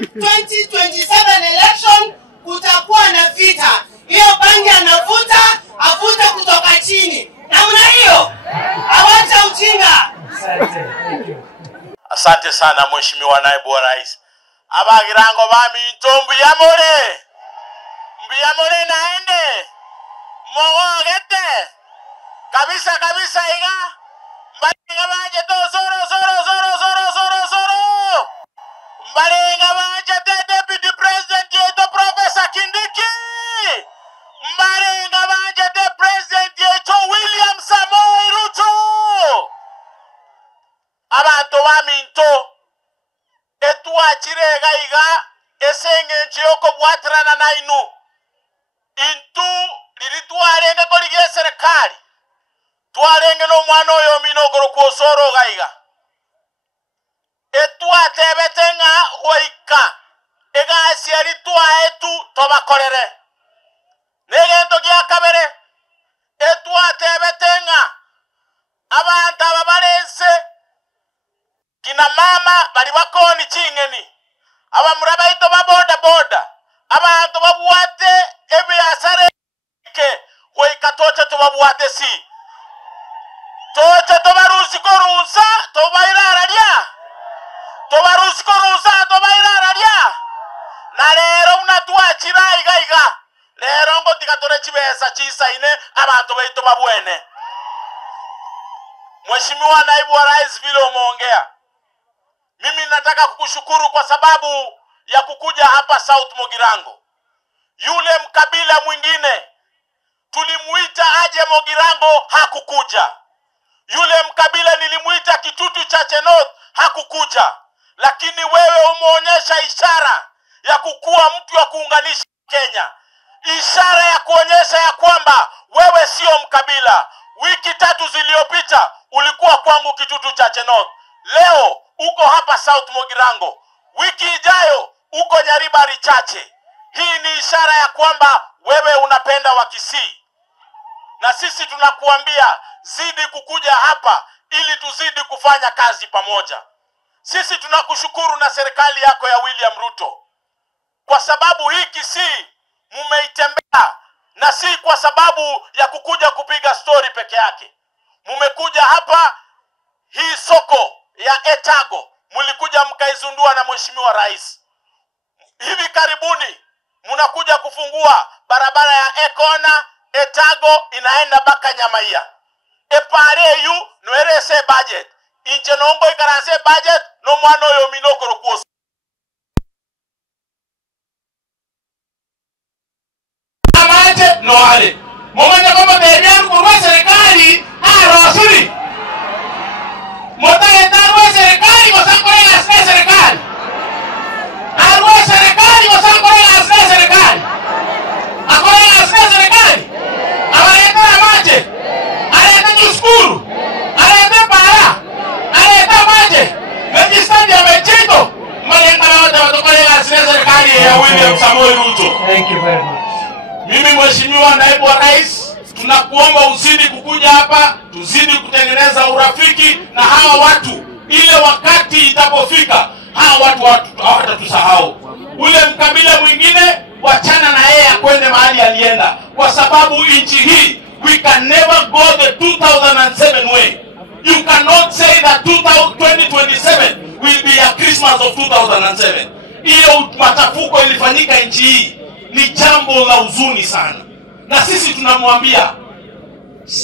2027 election kutakuwa na vita. Hiyo bangi anavuta, avute kutoka chini. Namna hiyo, awacha ujinga. Asante sana Mheshimiwa Naibu wa Rais. Abagirango bami ntombu ya more. Mbia more naende. Mogogete. Kabisa iga. Mbalinga banje to zoro. Mbalinga banje te Deputy President yeto Professor Kindiki. Mbalinga banje te President yeto William Samoei Ruto. Abantu baminto etwachire gaiga esenge nchiyoko bwatrana nainu intu lilitwarenge kolige serikali twarenge no mwana oyo minogoro kwosoro gaiga etwatebetenga goika egasi eritwa etu tobakorere negento gya kabere etwatebetenga abantu ababalense kina mama bali bakoni chingeni abamuraba ito boda abantu babuate ebyasare ke goikatoche tubabuate si toche tobarusi korusa tobairararia na lero unatuachira iga lero ngo tigatore chibesa chisaine abantu baito babwene. Mheshimiwa Naibu wa Rais vile umeongea, mimi nataka kukushukuru kwa sababu ya kukuja hapa South Mogirango. Yule mkabila mwingine tulimuita aje Mogirango hakukuja. Yule mkabila nilimuita Kitutu Chache North hakukuja. Lakini wewe umeonyesha ishara ya kukuwa mtu wa kuunganisha Kenya. Ishara ya kuonyesha ya kwamba wewe sio mkabila. Wiki 3 zilizopita ulikuwa kwangu Kitutu Chache North. Leo uko hapa South Mogirango. Wiki ijayo uko Nyaribari Chache. Hii ni ishara ya kwamba wewe unapenda Wakisii. Na sisi tunakuambia zidi kukuja hapa ili tuzidi kufanya kazi pamoja. Sisi tunakushukuru na serikali yako ya William Ruto. Kwa sababu hii Kisii mumeitembea na si kwa sababu ya kukuja kupiga story peke yake. Mumekuja hapa hii soko ya Etago mulikuja mkaizundua na Mheshimiwa Rais. Hivi karibuni munakuja kufungua barabara ya Ekona Etago inaenda baka Nyamaia. Epare yu noerese budget. Inche nongo ikarase budget no mwana oyo minokoro kuosu. Budget no ale. Momanya kama bebian kurwa serikali arosuri. Mota etarwa serikali wasakore asne serikali. Arwa serikali wasakore asne serikali. Akore asne serikali. Awareta maje. Areta juskuru. Areta para. Areta maje. Register ya mechito. Malenga na watu watokore asne serikali ya William Samoei Ruto. Thank you very much. Mimi Mheshimiwa Naibu wa Rais, tunakuomba uzidi kukuja hapa, tuzidi kutengeneza urafiki na hawa watu. Ile wakati itapofika, hawa watu hawatatusahau. Ule mkabila mwingine, wachana na yeye akwende mahali alienda. Kwa sababu nchi hii, we can never go the 2007 way. You cannot say that 2027 will be a Christmas of 2007. Iyo machafuko ilifanyika nchi hii. Ni jambo la huzuni sana. Na sisi tunamwambia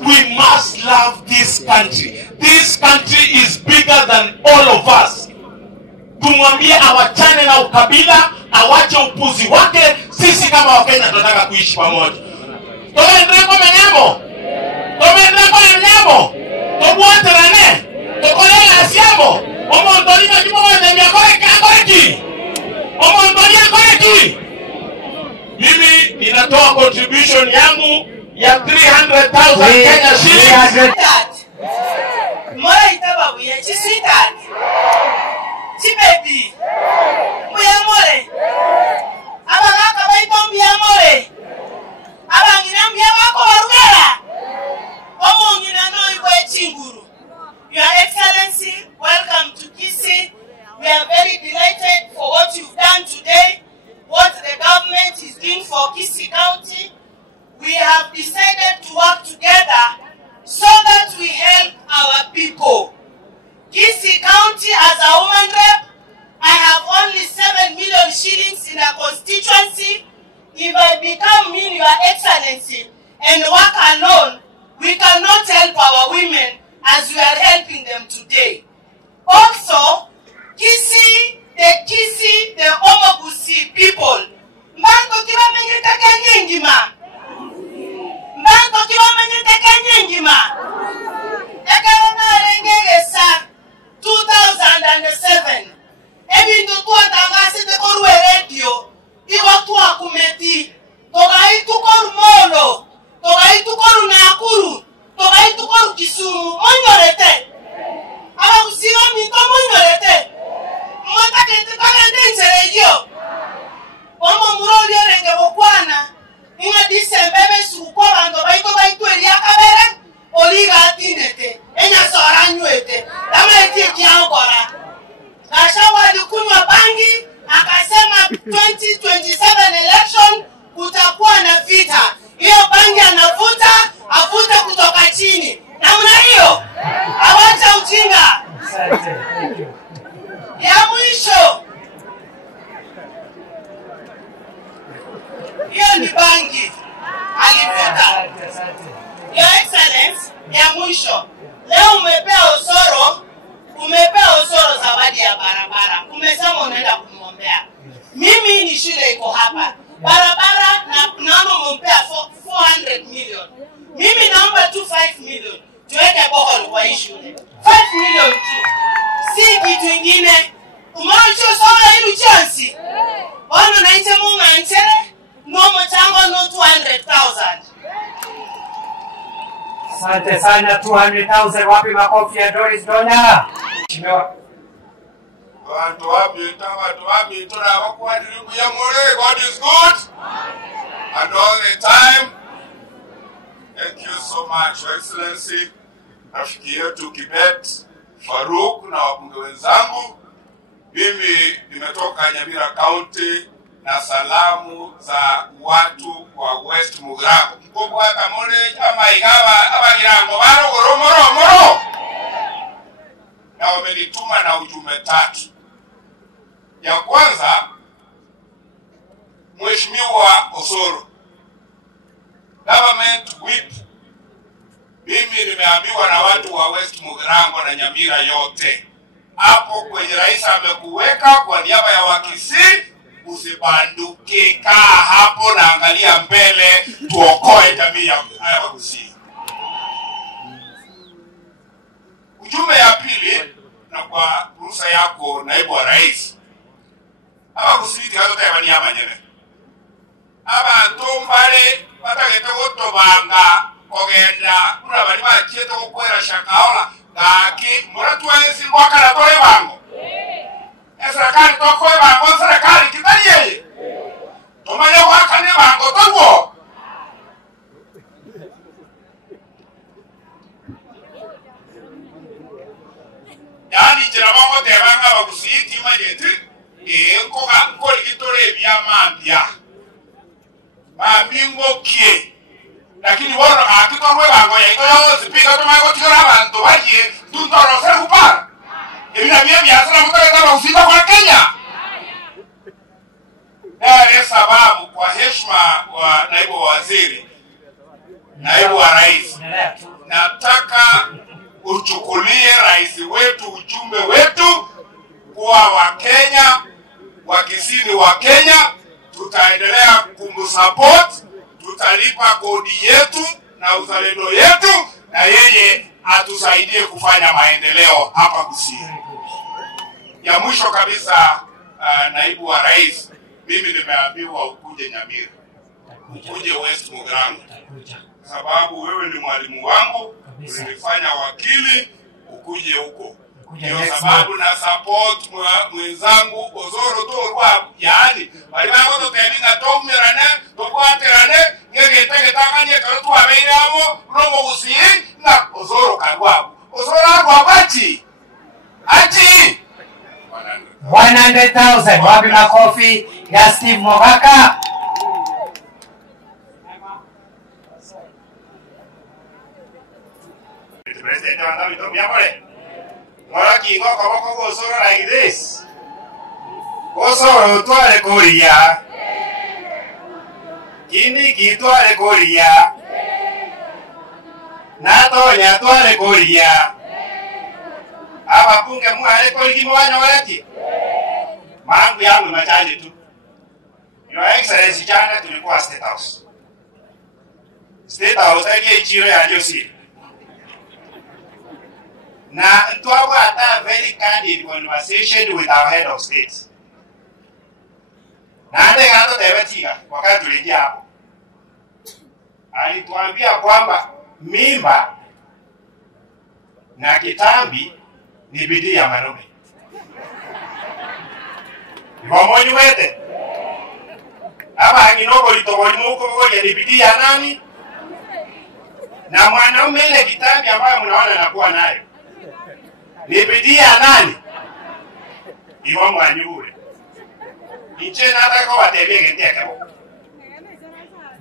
we must love this country. This country is bigger than all of us. Tumwambie awachane na ukabila, awache upuzi wake. Sisi kama Wakenya tunataka kuishi pamoja. Tuendele kwa menyamo. Tobuante rane. Tokolela asiamo. Omontoni majimo wendemia koreki. Omontoni koreki. Mimi ninatoa contribution yangu ya 300,000 Kenya shillings. Mora itaba buye chisita. Chibebi. Buya more. Abanga baito buya more. Abangina buya bako barugara. Omongina no iwe chinguru. Your Excellency, welcome to Kisii. We are very delighted for what you've done county as a woman rep, I have only 7 million shillings in a constituency. If I become Your Excellency and work alone, we cannot help our women as we are helping them today. Also, Kisii, the Omogusi people, Mbango kiwa menyeteke nyingi ma. Mbango kiwa menyeteke nyingi ma. Ekarona rengege sa 2007. Ebi ntutua tangasi te koruwe radio. Iwa tuwa kumeti. Toga itukoru Molo. Toga itukoru Nakuru. Toga itukoru Kisumu. Monyorete. Aba kusiwa mito monyorete. Mwata kete kagande nsereyo. Omo murolio renge bokwana. Inga disembebe suko bando baitu elia kabere. Oliga atinete. Enya sora nywete. Dama eti kiankora. Kashawa alikunywa bangi. Akasema 2027 election kutakuwa na vita. Hiyo bangi anavuta, avute kutoka chini. Namna hiyo. Awacha ujinga. Ya mwisho. Hiyo ni bangi. Alivuta. Your Excellency, ya mwisho. Leo umepea Osoro zawadi ya barabara. Umesema unaenda kumwombea. Mimi ni shule iko hapa. Barabara na naomba mumpea 400 million. Mimi naomba tu 5 million. Tuweke bohol kwa hii shule. 5 million tu. Si kitu ingine. Umacho sola hili chansi. Wano na ite munga nchere. Nomo chango no 200,000. Asante sana. 200,000 wapi makofi ya Doris Donya? Watu wapi tunawakuwa diliku ya mure. God is good and all the time. Thank you so much, Your Excellency. Rafiki yetu Kibet Faruk na wabunge wenzangu. Mimi nimetoka Nyamira County na salamu za watu wa West Mugirango. Mkoko hata mure ama igawa abagirango baro moro. Na wamenituma na ujumbe 3. Ya kwanza, Mheshimiwa Osoro, Government Whip, mimi nimeambiwa na watu wa West Mugirango na Nyamira yote. Hapo kwenye rais amekuweka kwa niaba ya Wakisii, usibanduke, kaa hapo na angalia mbele, tuokoe jamii ya Wakisii. Ujumbe ya pili, na kwa ruhusa yako naibu wa rais, aba kusiti hato tayabani ya manyene. Aba ntombale, batagete gotobanga, kogenda, kuna bali bachieto kukwera shakaola, ngaki, muratu wensi mwaka na tole bango. Serekali toko bango, serekali kitani yeye. Tomanye waka ni bango, togo. Yani jiramongo tebanga bakusiti majeti enkoga nkoli kitole bya mambya mambingo kie lakini wona akitorwe bango ya itoyo zipika tomago tikara abantu baje tuntoro sekupara ebina bya sana mutaka bakusita kwa Kenya. Ndio sababu kwa heshima wa naibu waziri, naibu wa rais, nataka uchukulie rais wetu ujumbe wetu kwa Wakenya, Wakisii wa Kenya. Tutaendelea kumsupport, tutalipa kodi yetu na uzalendo yetu, na yeye atusaidie kufanya maendeleo hapa Kisii. Ya mwisho kabisa, naibu wa rais, mimi nimeambiwa ukuje Nyamira, ukuje West Mugirango, sababu wewe ni mwalimu wangu, ulinifanya wakili, ukuje huko. Ndio sababu na support mwenzangu Osoro Torwa, yani bali bango totelinga tomirane tokwaterane ngege takanye karatu abeiramo romo Kisii na Osoro kagwa Osoro agwabachi achi 100,000 wapi makofi ya Steve Mogaka? Presidente anda vitu bien pare. Ora ki ngo ko soro like this. Osoro twale Korea. Kini ki twale Korea. Natonya twale Korea. Aba bunge mwale Korea mwana walaki. Mangu yangu machache tu. Your Excellency jana tulikuwa State House. State House ile ichiro ya Josi. Na tuwa hata very candid conversation with our head of state. Na ande gato debetika wakati tuliingia hapo. Alituambia kwamba mimba na kitambi ni bidii ya mwanaume. Iwamonyi wete. Aba kinoko litogoli muko ngoja ni bidii ya nani? Na mwanaume ile kitambi ambayo mnaona anakuwa nayo. Ni bidii ya nani? Iwa mwanyure. Inche nata kwa watebege ndekabo.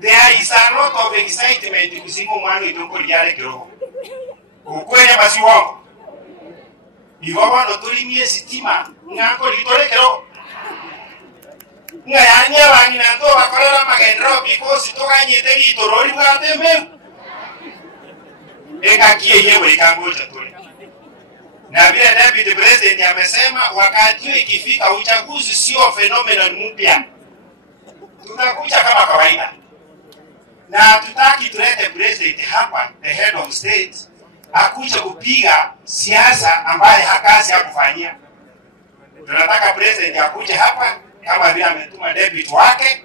There is a lot of excitement kusimu mwana itoko liare kiroho. Ukwenya basi wangu. Iwa wano tulimie sitima ngako litore kiroho. Ngayanya wangi nanto bakorera magendro because toka nyete litorori bwatembe. Eka kie yewe ikangoja tuli. Na vile Deputy President amesema wakati ikifika uchaguzi sio phenomenon mpya. Tutakuja kama kawaida. Na tutaki tulete president hapa, the head of state, akuje kupiga siasa ambaye hakazi hakufanyia. Tunataka president akuje hapa kama vile ametuma deputy wake,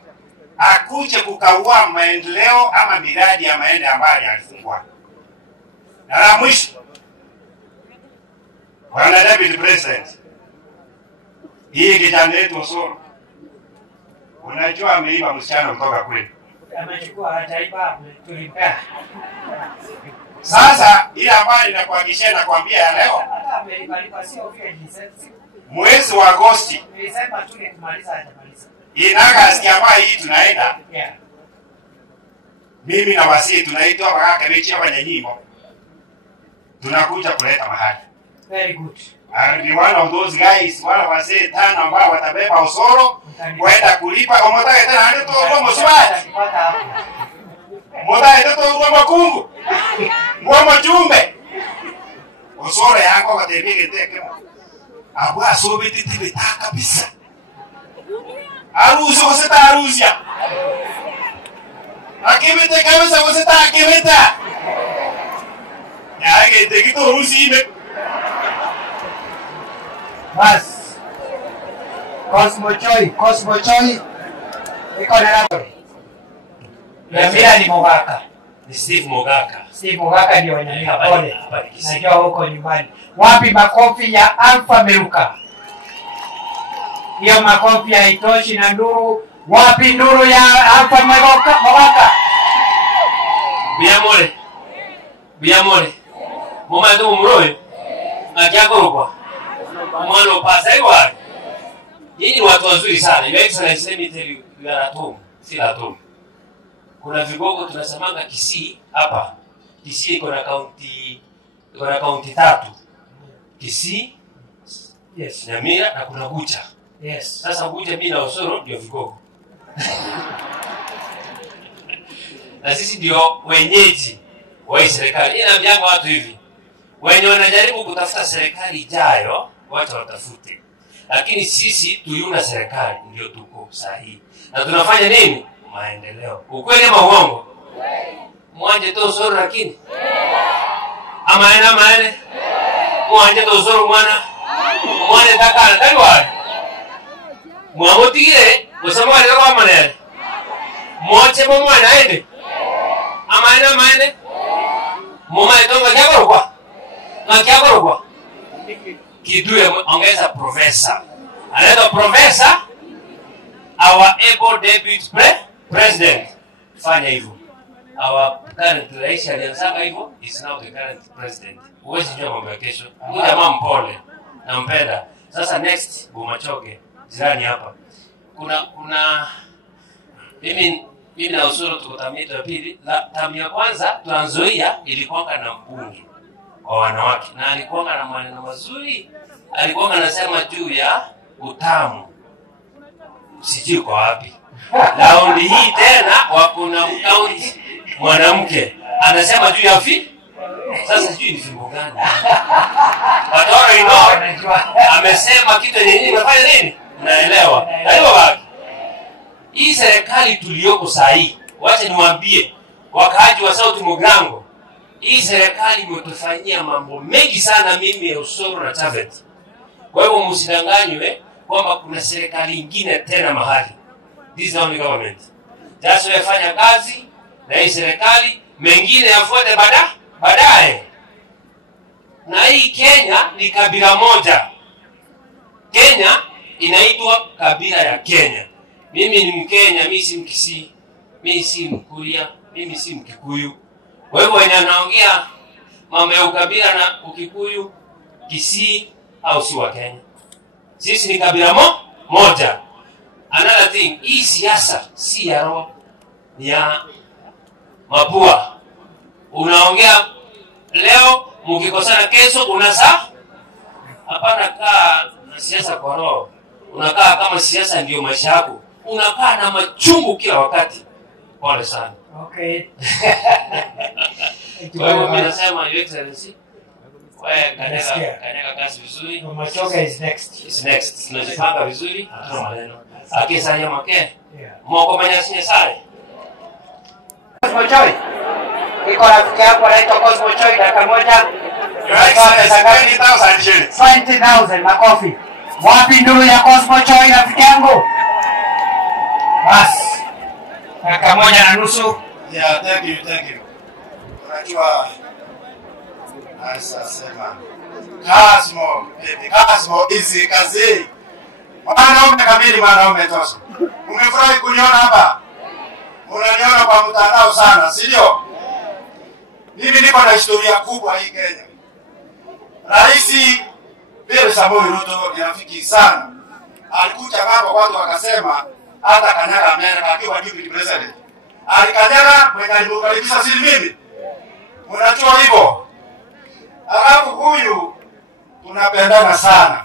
akuje kukagua maendeleo ama miradi ya maendeleo ambayo alifungua. Na la mwisho, Bwana Deputy President, hii kijana wetu Osoro, unajua ameiba msichana kutoka kwenu. Amechukua hajaiba tulimpea. Sasa ile ambayo ninakuhakikishia na kuambia leo, Hata ameiba sio vile lisensi. mwezi wa Agosti, Nilisema tu ni kumaliza hajamaliza. Agosti ambayo hii tunaenda, Yeah. mimi na wasii tunaitwa wakaka mechi hapa Nyanyimo. Tunakuja kuleta mahali. Very good. I'll be one of those guys, wala wasee tano ambao watabeba Osoro kwenda kulipa omotaka tena hadi to ugo mswati. Pata hapo. Motaka to ugo makungu. Ngoma jumbe. Osoro yako watebege teke. Abwa sobe titibe ta kabisa. Arusi waseta arusia. Akimete kabisa waseta akimeta. Ya ege tekito rusi ime. Bas. Cosmo Choi. Iko na hapo. Mira ni Mogaka. Ni Steve Mogaka. Steve Mogaka ndio wananipa pole. Hapa ni Kisii. Najua huko nyumbani. Wapi makofi ya Alpha Meruka? Hiyo makofi haitoshi na nduru. Wapi nduru ya Alpha Mogaka? Biamole. Mama ndo muroyo. Akiako kwa. Mwana upasa hiwa. Nyinyi watu wazuri sana. Your Excellency, let me tell you, you are at home. Si at home. Kuna vigogo tunasemanga Kisii hapa. Kisii iko na kaunti 3. Kisii, Yes. Nyamira na kuna Bucha. Yes. Sasa Bucha mimi na Osoro ndio vigogo. Na sisi ndio wenyeji wa serikali. Inaambianga watu hivi. Wenye wanajaribu kutafuta serikali ijayo, wacha watafute. Lakini sisi tuiunda serikali ndio tuko sahihi. Na tunafanya nini? Maendeleo. Ukweli ama uongo? Mwanje to Osoro lakini. Ama ena maene. Mwanje to Osoro mwana. Mwana takana taliwa. Mwamotigire, usama leo kwa manene. Mwache mwana aende. Ama ena maene. Mama etonga jakorwa. Na jakorwa. Kidue ongeza professor. Anaitwa professor, our able deputy president. Fanya hivyo. Our current rais alianza hivyo, is now the current president. Uwezi jua mambo ya kesho. Huyu jamaa mpole, nampenda. Sasa next Bomachoge, jirani hapa. Kuna mimi na Osoro tuko tamito ya pili. Tamu ya kwanza Trans Nzoia ilikuwa na mbunge. kwa wanawake, na alikuwa na maneno mazuri. Alikuwa anasema juu ya utamu, sijui kwa wapi. Laundi hii tena wakuna mkaunti mwanamke anasema juu ya sasa sijui ni fimbo gani. Watoro ino amesema kitu yenye inafanya nini? Naelewa. Hayo baki. Hii serikali tuliyoko saa hii, wacha niwaambie wakaaji wa South Mugirango, hii serikali imetufanyia mambo mengi sana, mimi ya Osoro na Taveta. Kwa hivyo msidanganywe kwamba kuna serikali nyingine tena mahali. This is the only government. Just wafanya kazi na hii serikali, mengine yafuate baadaye. Na hii Kenya ni kabila moja. Kenya inaitwa kabila ya Kenya. Mimi ni Mkenya, mimi si Mkisii, mimi si Mkuria, mimi si Mkikuyu. Kwa hivyo inaongea mambo ya ukabila na Ukikuyu, Kisii au si wa Kenya. Sisi ni kabila moja. Another thing, hii siasa si ya roho, ni ya mapua. Unaongea leo, mkikosana kesho unasa. Hapana kaa na siasa kwa roho. Unakaa kama siasa ndio maisha yako. Unakaa na machungu kila wakati. Pole sana. Okay. Kwa hiyo mimi nasema Your Excellency, wewe kanyaga kazi vizuri. Machoka is next. Is next. Tunajipanga vizuri, hatuna maneno. Akisa ya make. Moko manyasi sare. Cosmo Choi. Iko rafiki yako anaitwa Cosmo Choi, dakika moja. 20,000 makofi. Wapi nduru ya Cosmo Choi rafiki yangu? Bas. Dakika moja na nusu. Yeah, thank you. Unajua sema Cosmo easy kazi. Mwanaume kamili, mwanaume tosha. Umefurahi kuniona hapa? Unaniona kwa mtandao sana, si ndio? Mimi niko na historia kubwa hii Kenya. Rais William Samoei Ruto ni rafiki sana. Alikuja hapa watu wakasema hata kanyaga Amerika akiwa deputy president. Alikanyaga mwenye alimkaribisha si mimi. Unajua hivyo? Alafu huyu tunapendana sana.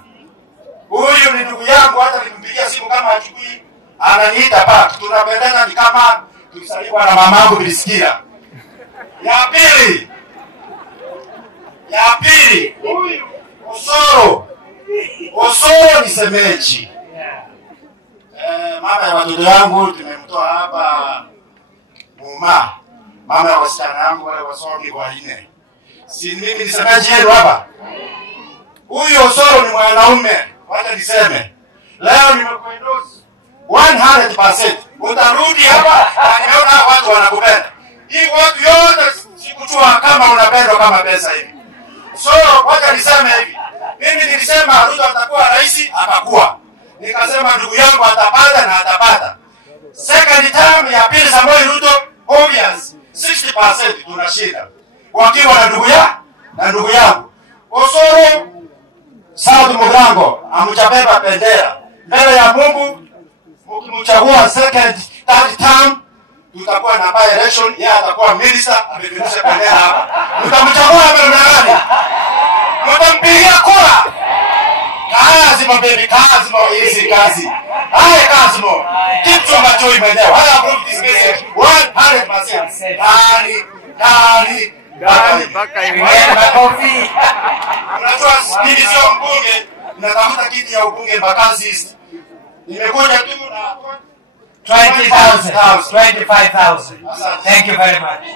Huyu ni ndugu yangu, hata nikimpigia simu kama achukui ananiita back. Tunapendana ni kama tulisaliwa na mamangu bilisikia. Ya pili, huyu Osoro ni semeji. Mama ya watoto wangu tumemtoa hapa Muma. Mama ya wasichana wangu wale wasomi wanne. Si mimi ni semeji yenu hapa. Huyu Osoro ni mwanaume. Wacha niseme. Leo nimekuendorse 100%. Utarudi hapa na nimeona watu wanakupenda. Hii watu yote sikujua kama unapendwa kama pesa hivi. So wacha niseme hivi. Mimi nilisema Ruto atakuwa rais, akakuwa. Nikasema ndugu yangu atapata na atapata. Second term ya pili Samoei Ruto obvious 60% tunashinda. Wakiwa na ndugu yangu. Osoro South Mugirango amchapeba bendera. Mbele ya Mungu mkimchagua second third term tutakuwa na by election, yeye atakuwa minister, amepeperusha bendera hapa. Mtamchagua mbele gani? Mtampigia kura. Kazi mabebi, kazi hizi kazi. Haya kazi mo. Kitu ambacho imeneo. Haya approve this case 100%. Dani mpaka iwe makofi. Unajua mimi sio mbunge, natafuta kiti ya ubunge Mbakazi East. Nimekuja tu na 25,000. Thank you very much.